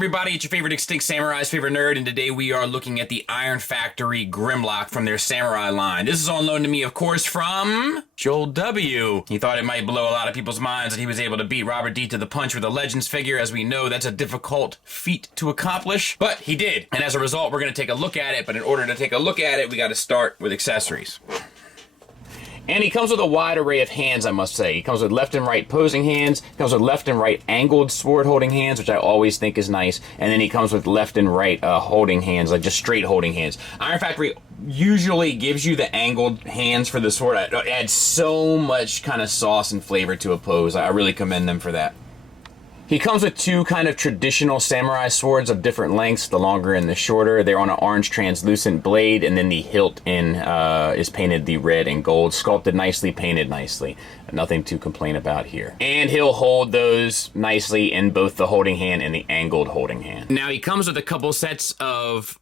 everybody? It's your favorite Extinct Samurai's favorite nerd, and today we are looking at the Iron Factory Grimlock from their Samurai line. This is on loan to me, of course, from Joel W. He thought it might blow a lot of people's minds that he was able to beat Robert D to the punch with a Legends figure. As we know, that's a difficult feat to accomplish, but he did. And as a result, we're going to take a look at it, but in order to take a look at it, we got to start with accessories. And he comes with a wide array of hands, I must say. He comes with left and right posing hands, he comes with left and right angled sword holding hands, which I always think is nice, and then he comes with left and right holding hands, like just straight holding hands. Iron Factory usually gives you the angled hands for the sword. It adds so much kind of sauce and flavor to a pose. I really commend them for that. He comes with two kind of traditional samurai swords of different lengths, the longer and the shorter. They're on an orange translucent blade, and then the hilt is painted the red and gold. Sculpted nicely, painted nicely. Nothing to complain about here. And he'll hold those nicely in both the holding hand and the angled holding hand. Now he comes with a couple sets of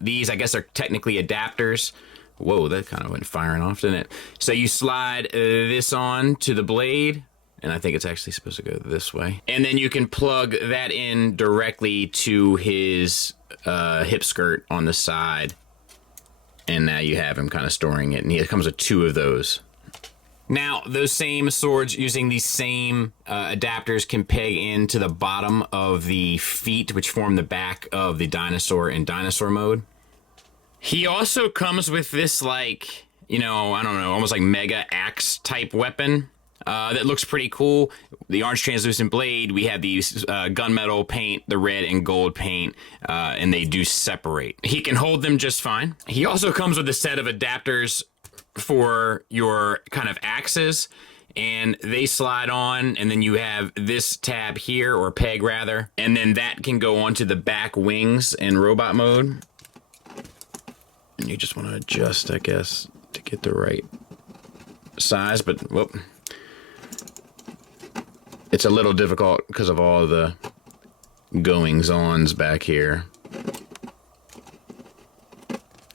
these, I guess they're technically adapters. Whoa, that kind of went firing off, didn't it? So you slide this on to the blade, and I think it's actually supposed to go this way. And then you can plug that in directly to his hip skirt on the side. And now you have him kind of storing it. And he comes with two of those. Now, those same swords using these same adapters can peg into the bottom of the feet, which form the back of the Dinosaur in Dinosaur mode. He also comes with this, like, you know, I don't know, almost like mega axe type weapon. That looks pretty cool. The orange translucent blade, we have these gunmetal paint, the red and gold paint, and they do separate. He can hold them just fine. He also comes with a set of adapters for your kind of axes, and they slide on, and then you have this tab here, or peg rather, and then that can go onto the back wings in robot mode. And you just want to adjust, I guess, to get the right size, but whoop. It's a little difficult because of all the goings-ons back here.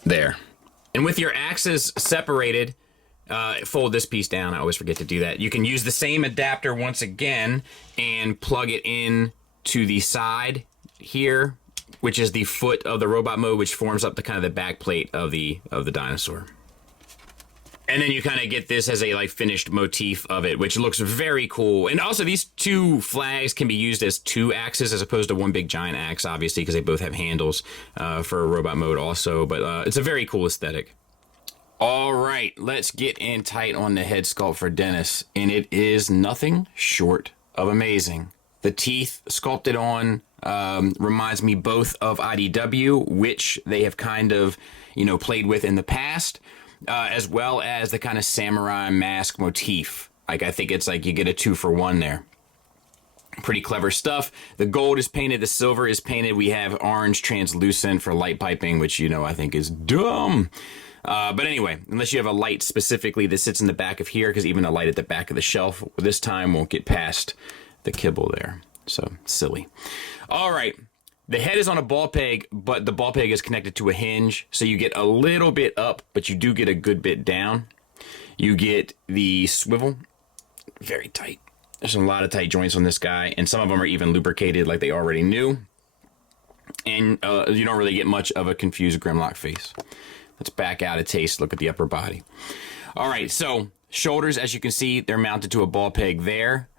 There. And with your axes separated, fold this piece down. I always forget to do that. You can use the same adapter once again and plug it in to the side here, which is the foot of the robot mode, which forms up the kind of the back plate of the Dinosaur. And then you kind of get this as a like finished motif of it, which looks very cool. And also these two flags can be used as two axes as opposed to one big giant axe, obviously, because they both have handles for robot mode also. But it's a very cool aesthetic. All right, let's get in tight on the head sculpt for Dennis. And it is nothing short of amazing. The teeth sculpted on reminds me both of IDW, which they have kind of, you know, played with in the past. As well as the kind of samurai mask motif. Like, I think it's like you get a 2-for-1 there. Pretty clever stuff. The gold is painted, the silver is painted. We have orange translucent for light piping, which, you know, I think is dumb. But anyway, unless you have a light specifically that sits in the back of here, because even a light at the back of the shelf this time won't get past the kibble there. So, silly. All right. The head is on a ball peg, but the ball peg is connected to a hinge, so you get a little bit up, but you do get a good bit down. You get the swivel, very tight. There's a lot of tight joints on this guy, and some of them are even lubricated like they already knew. And you don't really get much of a confused Grimlock face. Let's back out a taste, look at the upper body. All right, so shoulders, as you can see, they're mounted to a ball peg there.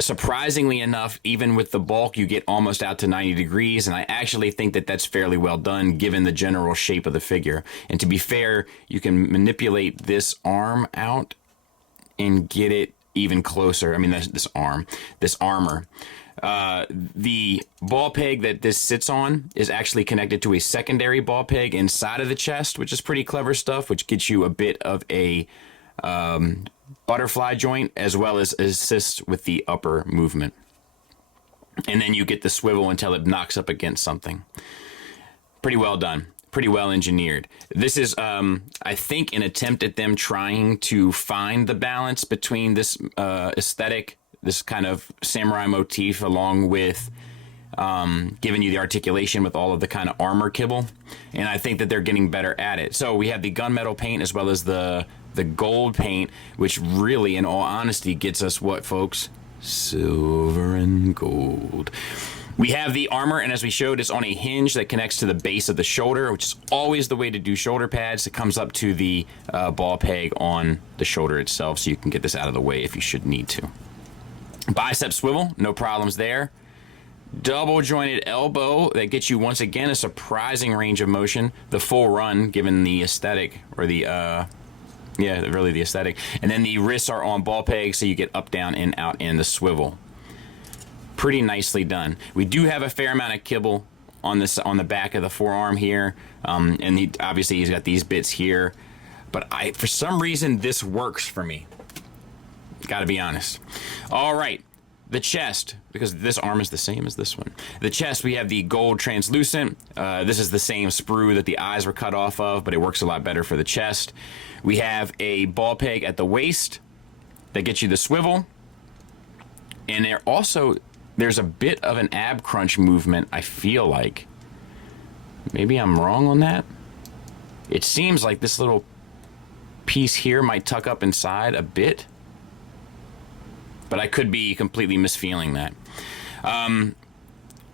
Surprisingly enough, even with the bulk, you get almost out to 90 degrees, and I actually think that that's fairly well done given the general shape of the figure. And to be fair, you can manipulate this arm out and get it even closer. I mean, this armor. The ball peg that this sits on is actually connected to a secondary ball peg inside of the chest, which is pretty clever stuff, which gets you a bit of a butterfly joint, as well as assists with the upper movement. And then you get the swivel until it knocks up against something. Pretty well done. Pretty well engineered. This is, I think, an attempt at them trying to find the balance between this aesthetic, this kind of samurai motif, along with giving you the articulation with all of the kind of armor kibble. And I think that they're getting better at it. So we have the gunmetal paint as well as the gold paint, which really, in all honesty, gets us what, folks? Silver and gold. We have the armor, and as we showed, it's on a hinge that connects to the base of the shoulder, which is always the way to do shoulder pads. It comes up to the ball peg on the shoulder itself, so you can get this out of the way if you should need to. Bicep swivel, no problems there. Double jointed elbow that gets you, once again, a surprising range of motion. The full run, given the aesthetic, or the, yeah, really the aesthetic. And then the wrists are on ball pegs, so you get up, down, and out in the swivel. Pretty nicely done. We do have a fair amount of kibble on this, on the back of the forearm here, and obviously he's got these bits here, but for some reason this works for me. Got to be honest. All right, the chest, because this arm is the same as this one. The chest, we have the gold translucent. This is the same sprue that the eyes were cut off of, but it works a lot better for the chest. We have a ball peg at the waist that gets you the swivel, and there's a bit of an ab crunch movement, I feel like. Maybe I'm wrong on that. It seems like this little piece here might tuck up inside a bit, but I could be completely misfeeling that.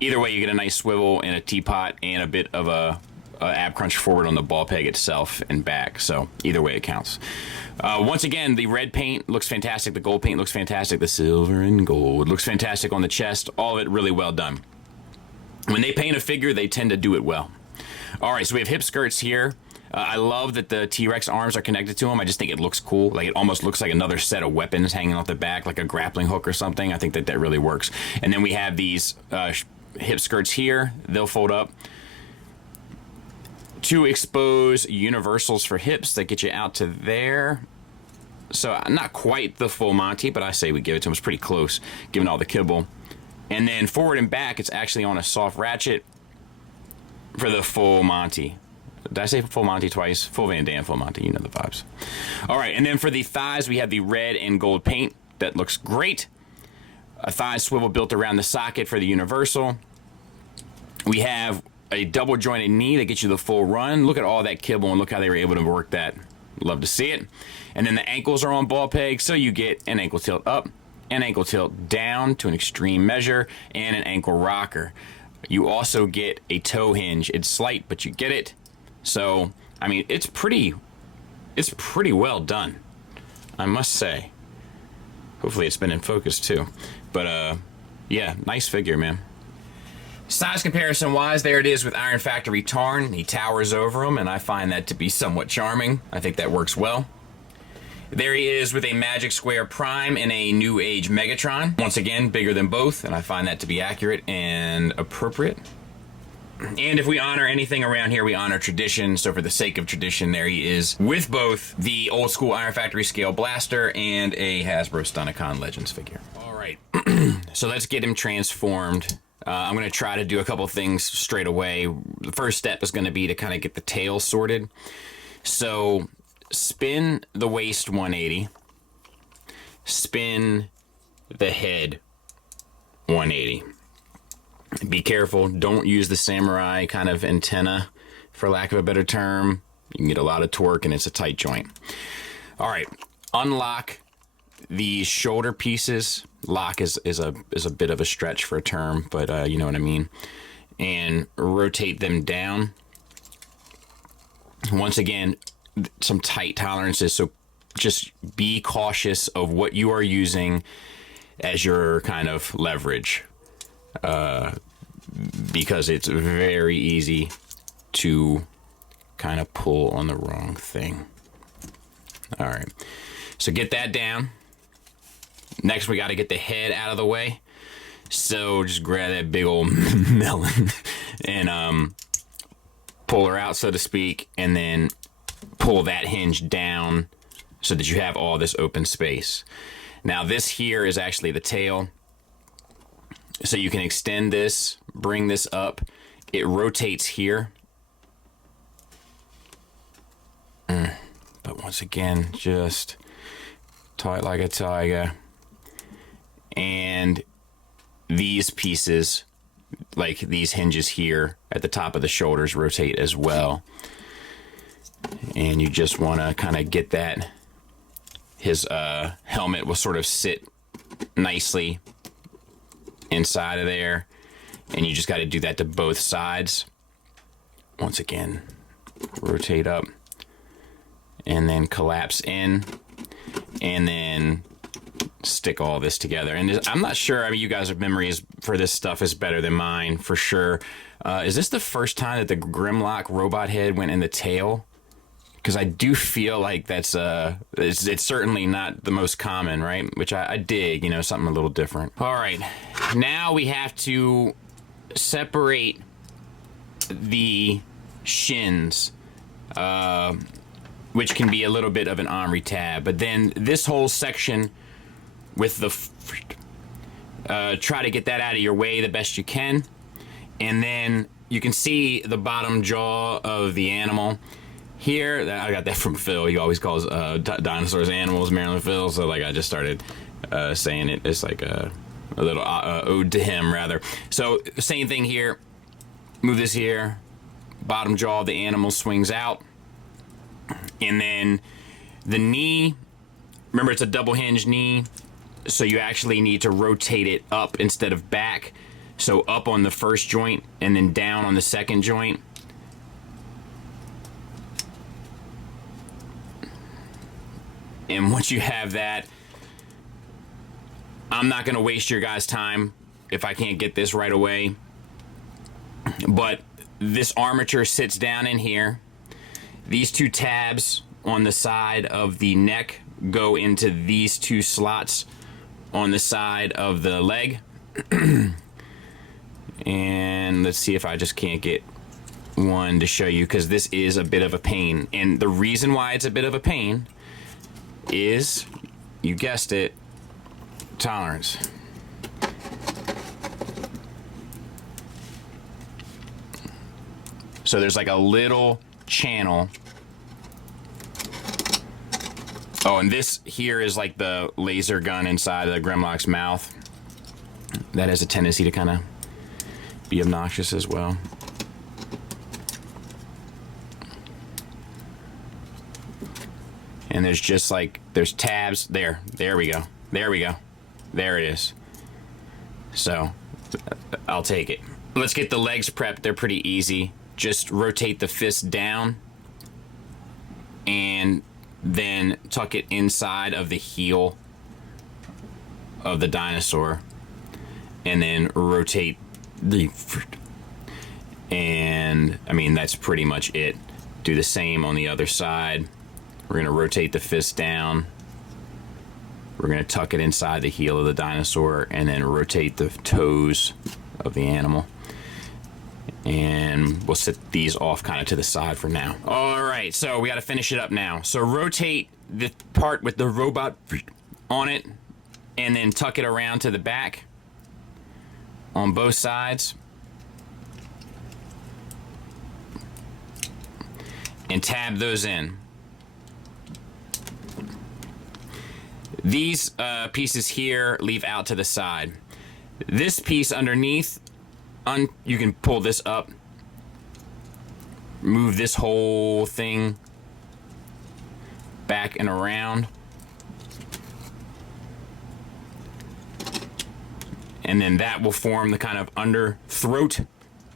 Either way, you get a nice swivel and a teapot and a bit of a ab crunch forward on the ball peg itself and back, so either way it counts. Once again, the red paint looks fantastic, the gold paint looks fantastic, the silver and gold looks fantastic on the chest, all of it really well done. When they paint a figure, they tend to do it well. Alright, so we have hip skirts here. I love that the T-Rex arms are connected to them. I just think it looks cool. Like, it almost looks like another set of weapons hanging off the back, like a grappling hook or something. I think that really works. And then we have these hip skirts here. They'll fold up to expose universals for hips that get you out to there. So not quite the full Monty, but I say we give it to him. It's pretty close, given all the kibble. And then forward and back, it's actually on a soft ratchet for the full Monty. Did I say full Monty twice? Full Van Damme, full Monty, you know the vibes. All right, and then for the thighs, we have the red and gold paint. That looks great. A thigh swivel built around the socket for the universal. We have a double jointed knee that gets you the full run. Look at all that kibble and look how they were able to work that. Love to see it. And then the ankles are on ball pegs, so you get an ankle tilt up, an ankle tilt down to an extreme measure, and an ankle rocker. You also get a toe hinge. It's slight, but you get it. So, I mean, it's pretty well done, I must say. Hopefully it's been in focus too. But yeah, nice figure, man. Size comparison wise, there it is with Iron Factory Tarn. He towers over him, and I find that to be somewhat charming. I think that works well. There he is with a Magic Square Prime and a New Age Megatron. Once again, bigger than both, and I find that to be accurate and appropriate. And if we honor anything around here, we honor tradition. So for the sake of tradition, there he is with both the old school Iron Factory scale blaster and a Hasbro Stunticon Legends figure. All right, so let's get him transformed. I'm going to try to do a couple things straight away. The first step is going to be to kind of get the tail sorted. So spin the waist 180. Spin the head 180. Be careful. Don't use the samurai kind of antenna, for lack of a better term. You can get a lot of torque and it's a tight joint. All right. Unlock these shoulder pieces. Lock is a bit of a stretch for a term, but you know what I mean. And rotate them down. Once again, some tight tolerances, so just be cautious of what you are using as your kind of leverage. Because it's very easy to kind of pull on the wrong thing. All right, so get that down. Next, we got to get the head out of the way. So just grab that big old melon and pull her out, so to speak, and then pull that hinge down so that you have all this open space. Now this here is actually the tail. So you can extend this, bring this up. It rotates here. But once again, just tight like a tiger. And these pieces, like these hinges here at the top of the shoulders, rotate as well. And you just want to kind of get that. His helmet will sort of sit nicely inside of there, And you just got to do that to both sides. Once again, rotate up and then collapse in and then stick all this together. And I'm not sure, I mean, you guys' memories for this stuff is better than mine for sure. Is this the first time that the Grimlock robot head went in the tail? Because I do feel like that's it's certainly not the most common, right? Which I dig, you know, something a little different. All right, now we have to separate the shins, which can be a little bit of an omri tab. But then this whole section with the try to get that out of your way the best you can. And then you can see the bottom jaw of the animal here. I got that from Phil. He always calls dinosaurs animals, Maryland Phil. So like I just started saying it. It's like a little ode to him rather. So same thing here. Move this here. Bottom jaw of the animal swings out. And then the knee, remember it's a double hinge knee. So you actually need to rotate it up instead of back. So up on the first joint and then down on the second joint. And once you have that, I'm not going to waste your guys' time if I can't get this right away. But this armature sits down in here. These two tabs on the side of the neck go into these two slots on the side of the leg. And let's see if I just can't get one to show you, because this is a bit of a pain. And the reason why it's a bit of a pain is, you guessed it, tolerance. So there's like a little channel. Oh, and this here is like the laser gun inside of the Grimlock's mouth. That has a tendency to kind of be obnoxious as well. And there's just like, there's tabs there. There we go. There we go. There it is. So I'll take it. Let's get the legs prepped. They're pretty easy. Just rotate the fist down and then tuck it inside of the heel of the dinosaur, and then rotate the, and I mean, that's pretty much it. Do the same on the other side. We're gonna rotate the fist down. We're gonna tuck it inside the heel of the dinosaur and then rotate the toes of the animal. And we'll set these off kind of to the side for now. All right, so we got to finish it up now. So rotate the part with the robot on it and then tuck it around to the back on both sides. And tab those in. These pieces here leave out to the side. This piece underneath, you can pull this up, move this whole thing back and around, and then that will form the kind of under throat,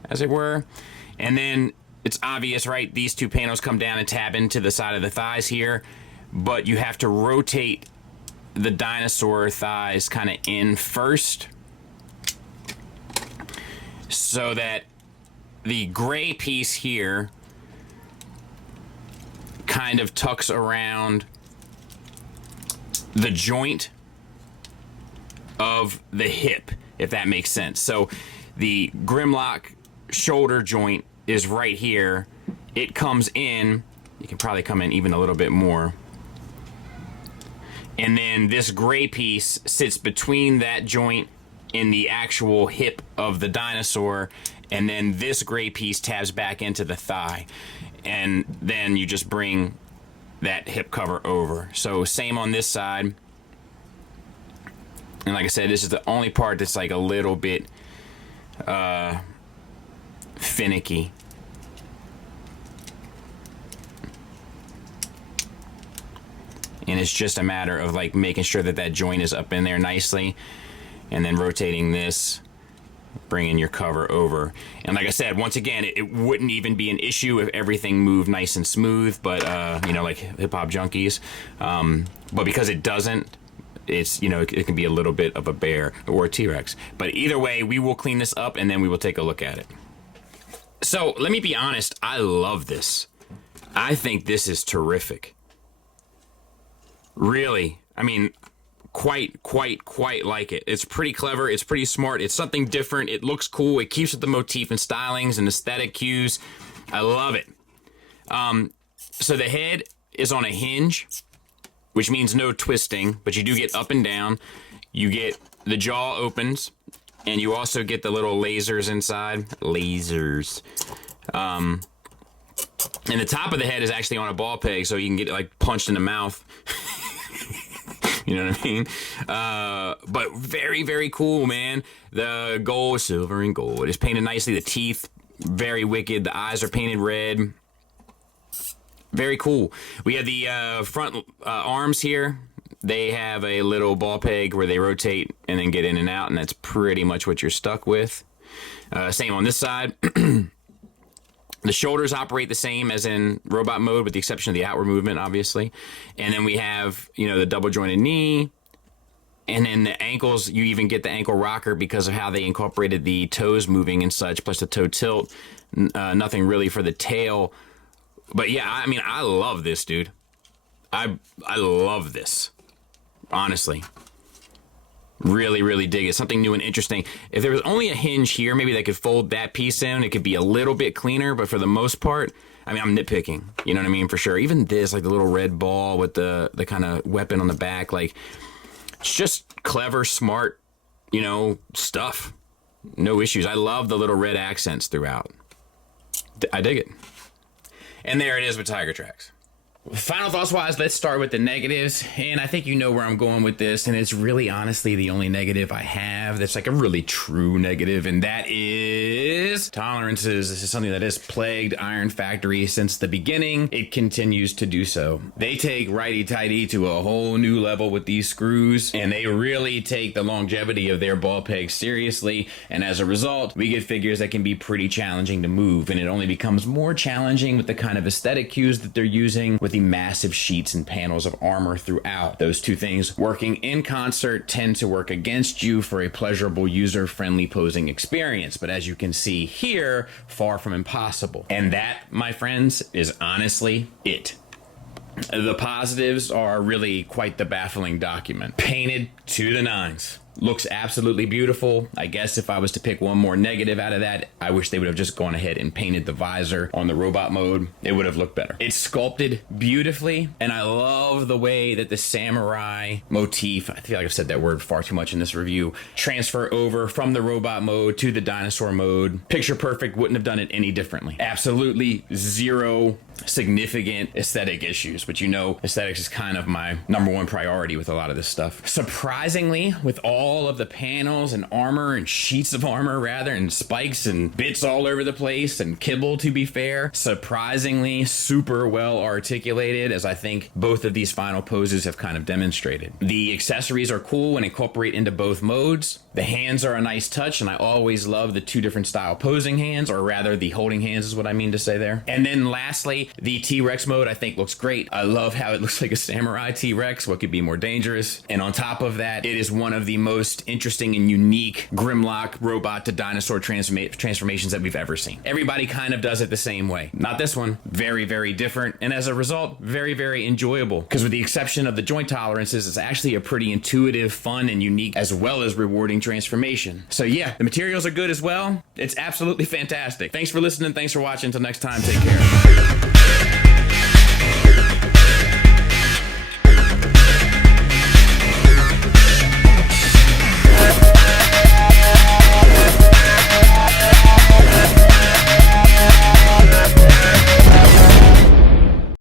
as it were. And then it's obvious, right? These two panels come down and tab into the side of the thighs here, but you have to rotate the dinosaur thighs kind of in first, so that the gray piece here kind of tucks around the joint of the hip, if that makes sense. So the Grimlock shoulder joint is right here. It comes in, you can probably come in even a little bit more. And then this gray piece sits between that joint in the actual hip of the dinosaur, and then this gray piece tabs back into the thigh, and then you just bring that hip cover over. So same on this side. And like I said, this is the only part that's like a little bit finicky. And it's just a matter of like making sure that that joint is up in there nicely, and then rotating this bringing your cover over. And like I said, once again, it wouldn't even be an issue if everything moved nice and smooth, but you know, like hip hop junkies. But because it doesn't, it's, you know, it can be a little bit of a bear or a T-Rex. But either way, we will clean this up and then we will take a look at it. So let me be honest, I love this. I think this is terrific. Really, I mean, quite like it. It's pretty clever, it's pretty smart, it's something different, it looks cool, it keeps with the motif and stylings and aesthetic cues. I love it. So the head is on a hinge, which means no twisting, but you do get up and down. You get the jaw opens, and you also get the little lasers inside. Lasers. And the top of the head is actually on a ball peg, so you can get it like punched in the mouth. You know what I mean? But very, very cool, man. The gold, silver, and gold. It's painted nicely. The teeth, very wicked. The eyes are painted red. Very cool. We have the front arms here. They have a little ball peg where they rotate and then get in and out, and that's pretty much what you're stuck with. Same on this side. The shoulders operate the same as in robot mode, with the exception of the outward movement, obviously. And then we have, you know, the double jointed knee. And then the ankles, you even get the ankle rocker because of how they incorporated the toes moving and such, plus the toe tilt. Nothing really for the tail. But yeah, I mean, I love this, dude. I love this. Honestly. Really, really dig it. Something new and interesting. If there was only a hinge here, maybe they could fold that piece in. It could be a little bit cleaner, but for the most part, I mean, I'm nitpicking. You know what I mean? For sure. Even this, like the little red ball with the kind of weapon on the back, like, it's just clever, smart, you know, stuff. No issues. I love the little red accents throughout. I dig it. And there it is with Tiger Tracks. Final thoughts wise, let's start with the negatives, and I think you know where I'm going with this, and it's really honestly the only negative I have that's like a really true negative, and that is tolerances. This is something that has plagued Iron Factory since the beginning. It continues to do so. They take righty-tighty to a whole new level with these screws, and they really take the longevity of their ball pegs seriously, and as a result, we get figures that can be pretty challenging to move, and it only becomes more challenging with the kind of aesthetic cues that they're using with the massive sheets and panels of armor throughout. Those two things working in concert tend to work against you for a pleasurable, user-friendly posing experience, but as you can see here, far from impossible. And that, my friends, is honestly it. The positives are really quite the baffling document. Painted to the nines. Looks absolutely beautiful. I guess if I was to pick one more negative out of that, I wish they would have just gone ahead and painted the visor on the robot mode. It would have looked better. It's sculpted beautifully, and I love the way that the samurai motif, I feel like I've said that word far too much in this review, transfer over from the robot mode to the dinosaur mode. Picture perfect, wouldn't have done it any differently. Absolutely zero significant aesthetic issues, but you know, aesthetics is kind of my #1 priority with a lot of this stuff. Surprisingly, with all of the panels and armor and sheets of armor rather, and spikes and bits all over the place and kibble, to be fair, surprisingly super well articulated, as I think both of these final poses have kind of demonstrated. The accessories are cool and incorporate into both modes. The hands are a nice touch, and I always love the two different style posing hands, or rather the holding hands is what I mean to say there. And then lastly, the T-Rex mode I think looks great. I love how it looks like a samurai T-Rex. What could be more dangerous? And on top of that, it is one of the most interesting and unique Grimlock robot to dinosaur transformations that we've ever seen. Everybody kind of does it the same way. Not this one. Very, very different. And as a result, very, very enjoyable. Because with the exception of the joint tolerances, it's actually a pretty intuitive, fun, and unique, as well as rewarding transformation. So yeah, the materials are good as well. It's absolutely fantastic. Thanks for listening. Thanks for watching. Until next time, take care.